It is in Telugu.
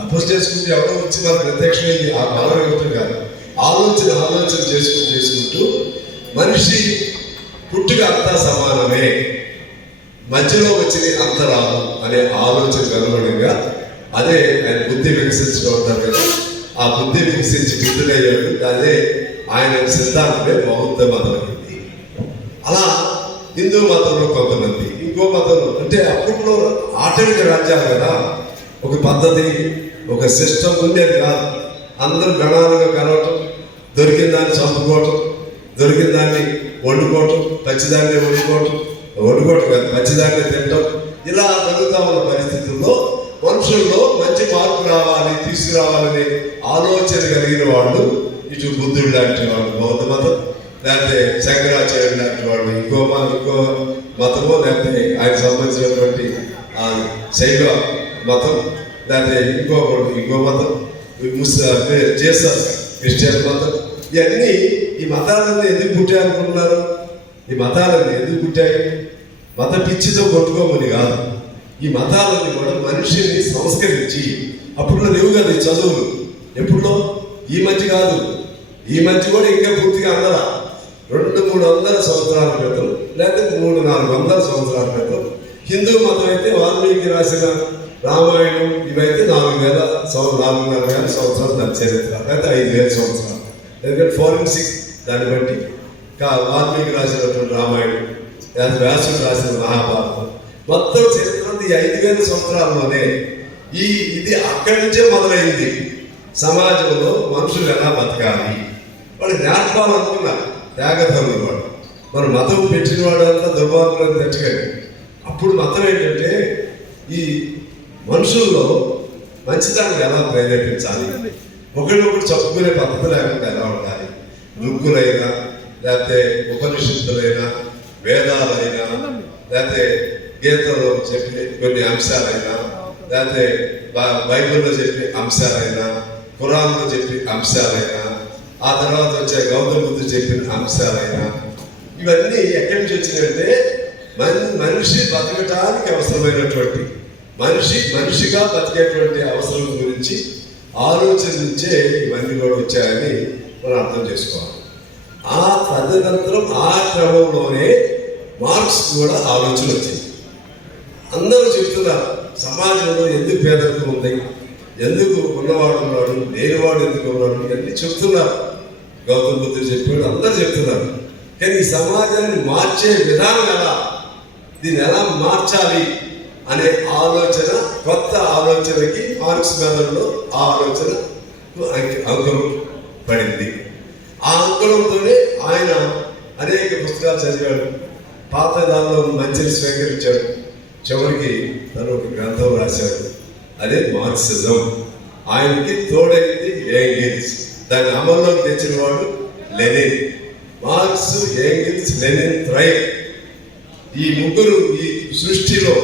అపోజ్ చేసుకుంటే ఎవరో వచ్చి మన ప్రత్యక్షంగా ఆ బలం ఇవ్వటం కాదు. ఆలోచన ఆలోచన చేసుకుంటూ చేసుకుంటూ మనిషి పుట్టుక అంతా సమానమే. మధ్యలో వచ్చింది అంతరాలు అనే ఆలోచన అనుగుణంగా అదే ఆయన బుద్ధి వికసించడం అంటారు కదా. ఆ బుద్ధి వికసించి బుద్ధుడయ్యాడు అదే ఆయన సిద్ధాంతమే బౌద్ధ మతం అయింది అలా హిందూ మతంలో కొంతమంది ఇంకో మతంలో అంటే అప్పట్లో ఆటవిక రాజ్యాలు కదా. ఒక పద్ధతి ఒక సిస్టమ్ ఉండేది కాదు. అందరూ గణాలుగా కలవటం దొరికిన దాన్ని చంపుకోవటం దొరికిన దాన్ని వండుకోవటం పచ్చిదాన్ని వండుకోవటం వండుకోవటం కాదు పచ్చిదాన్ని తినటం ఇలా జరుగుతా ఉన్న పరిస్థితుల్లో మనుషుల్లో మంచి మార్పు రావాలి తీసుకురావాలని ఆలోచన కలిగిన వాళ్ళు ఇటు బుద్ధుడు లాంటి వాళ్ళు బౌద్ధ మతం లేకపోతే శంకరాచార్యుడు లాంటి వాళ్ళు ఇంకో మా ఇంకో మతమో లేకపోతే ఆయన సంబంధించినటువంటి ఆ శైవ మతం దాని ఇంకో ఇంకో మతం ముస్లిం జీసస్ క్రిస్టియన్ మతం. ఇవన్నీ ఈ మతాలన్నీ ఎందుకు పుట్టాయనుకుంటున్నారు ఈ మతాలన్నీ ఎందుకు పుట్టాయి? మత పిచ్చితో కొట్టుకోమని కాదు. ఈ మతాలని కూడా మనిషిని సంస్కరించి అప్పుడు లేవు కదా ఈ చదువులు? ఎప్పుడులో? ఈ మధ్య కాదు. ఈ మధ్య కూడా ఇంకా పూర్తిగా అందరా? రెండు మూడు వందల సంవత్సరాల క్రితం లేకపోతే మూడు నాలుగు వందల సంవత్సరాల క్రితం హిందూ మతం అయితే వాల్మీకి రాసిన రామాయణం ఇవైతే నాలుగు వేల నాలుగున్నర వేల సంవత్సరాలు దాని చరిత్ర లేకపోతే ఐదు వేల సంవత్సరాలు. ఎందుకంటే ఫోరెన్సిక్ దాన్ని బట్టి వాల్మీకి రాసినటువంటి రామాయణం లేదా వ్యాసుడు రాసిన మహాభారతం. మొత్తం చరిత్ర ఈ ఐదు వేల సంవత్సరాల్లోనే ఈ ఇది అక్కడి నుంచే మొదలైంది. సమాజంలో మనుషులు ఎలా బతకాలి? వాడు నేర్పాలనుకున్నారు త్యాగధనులు వాడు మన మతం పెట్టిన వాడంతా దుర్మార్గులను తెచ్చుకోండి అప్పుడు మతం ఏంటంటే ఈ మనుషుల్లో మంచిదాన్ని ఎలా ప్రేరేపించాలి? ఒకరినొకరు చెప్పుకునే పద్ధతి లేకుండా ఎలా ఉండాలి? రుక్కులైనా లేకపోతే ఉపనిషత్తులైనా వేదాలైనా లేకపోతే గీతలో చెప్పే కొన్ని అంశాలైనా లేకపోతే బ- బైబిల్లో చెప్పే అంశాలైనా ఖురాన్లో చెప్పే అంశాలైనా ఆ తర్వాత వచ్చే గౌతమ బుద్ధుడు చెప్పిన అంశాలైనా ఇవన్నీ ఎక్కడి నుంచి వచ్చినాయంటే మన- మనిషి బతకటానికి అవసరమైనటువంటి మనిషి మనిషిగా బతికేటువంటి అవసరం గురించి ఆలోచించే ఇవన్నీ కూడా వచ్చాయని మనం అర్థం చేసుకోవాలి. ఆ తదనంతరం ఆ క్రమంలోనే మార్క్స్ కూడా ఆలోచన వచ్చింది. అందరూ చెప్తున్నారు సమాజంలో ఎందుకు పేదరికం ఉంది? ఎందుకు ఉన్నవాడు ఉన్నాడు లేనివాడు ఎందుకు ఉన్నాడు? ఇవన్నీ చెప్తున్నారు. గౌతమ బుద్ధుడు చెప్పాడు అందరూ చెప్తున్నారు. కానీ ఈ సమాజాన్ని మార్చే విధానం ఎలా? దీన్ని ఎలా మార్చాలి? అనే ఆలోచన కొత్త ఆలోచనకి మార్క్స్ మెదడులో ఆ ఆలోచన అంకురం పడింది. ఆ అంకురంతోనే ఆయన అనేక పుస్తకాలు చదివాడు. పాత దానిలో మంచిని స్వీకరించాడు. చివరికి తను ఒక గ్రంథం రాశాడు. అదే మార్క్సిజం. ఆయనకి తోడైంది ఏంగిల్స్ దాన్ని అమల్లోకి తెచ్చిన వాడు లెనిన్. మార్క్స్ ఏంగిల్స్ లెనిన్ త్రై ఈ ముగ్గురు ఈ సృష్టిలో